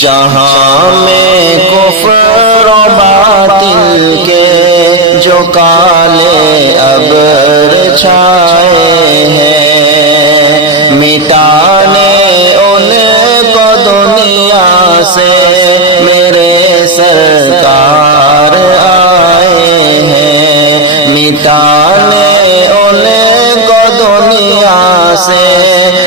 جہاں میں کفر و باطل کے جو کالے ابر چھائے ہیں، مٹانے ان کو دنیا سے میرے سرکار آئے ہیں، مٹانے ان کو دنیا سے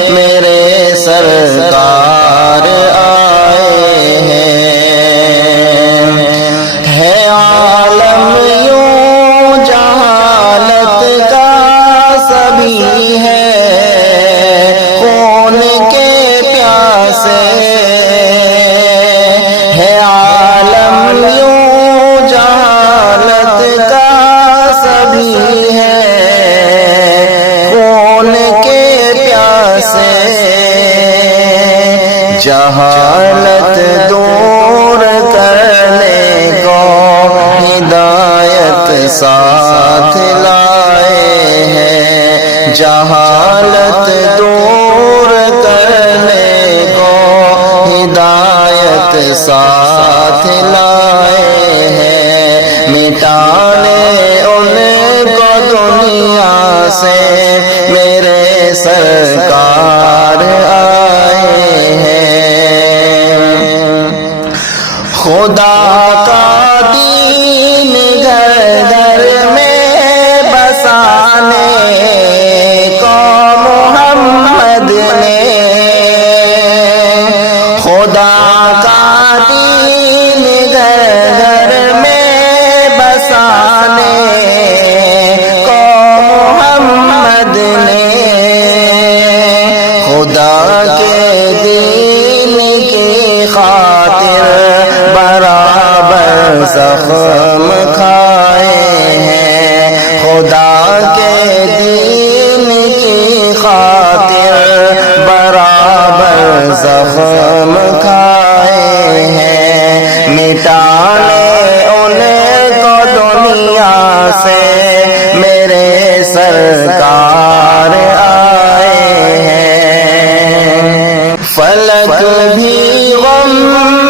میرے سرکار آئے ہیں۔ ہے عالم یوں جہالت کا سبھی ہے، خون کے پیاسے ہے عالم یوں جہالت کا سبھی ہے، خون کے پیاسے جہالت دور کرنے کو ہدایت ساتھ لائے ہیں، جہالت دور کرنے کو ہدایت ساتھ لائے ہیں، مٹانے ان کو دنیا سے میرے سرکار آئے ہیں۔ خدا کا دین گھر گھر میں بسانے کو محمد نے، خدا کا دین گھر گھر میں بسانے کو محمد نے، خدا کے دین کی خاطر برابر زخم کھائے ہیں، خدا کے دین کی خاطر برابر زخم کھائے ہیں، مٹانے ان کو دنیا سے میرے سرکار آئے ہیں۔ فلک بھی غم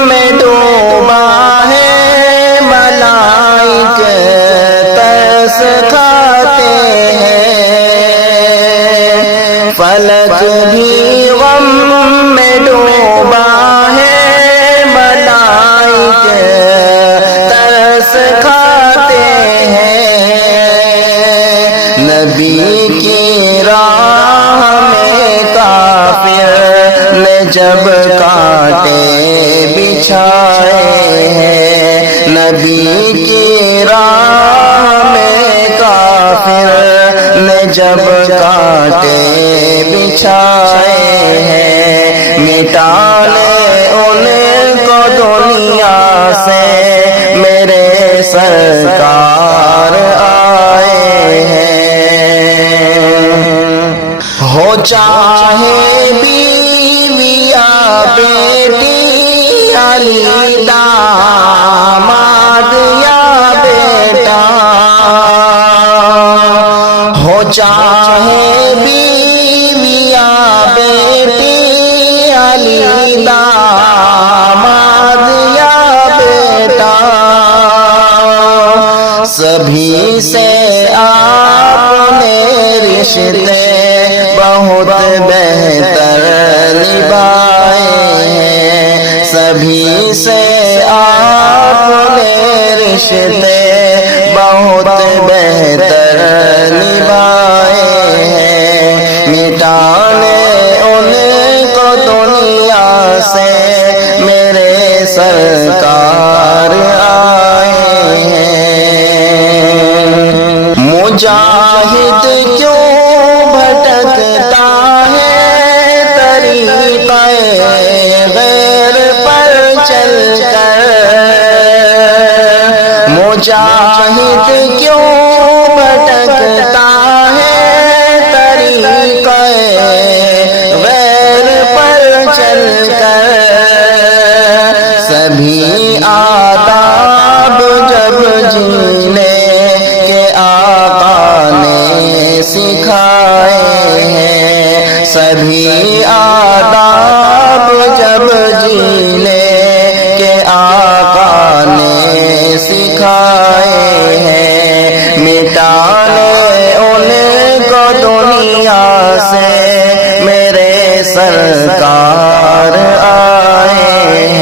میں ڈوبا ہے، ملائک ترس کھاتے ہیں، فلک بھی غم میں ڈوبا ہے، ملائک ترس کھاتے ہیں، نبی کی راہ میں کافر نے جب کانٹے بچھائے ہیں، نبی کی راہ میں کافر نے جب کانٹے بچھائے ہیں، مٹانے ان کو دنیا سے میرے سرکار آئے ہیں۔ ہو چاہے بیوی یا بیٹی، علی داماد یا بیٹا، ہو چاہے بیوی یا بیٹی، علی داماد یا بیٹا، سبھی سے آپ نے رشتے بہت بہتر نبھائے ہیں، سبھی سے آپ نے رشتے بہت بہتر نبھائے ہیں، مٹانے ان کو دنیا سے میرے سرکار آئے ہیں۔ مجاہد کیوں بھٹکتا ہے طریقہ غیر پر چل کر، مجاہد کیوں بھٹکتا ہے طریقہ غیر پر چل کر، سرکار آئے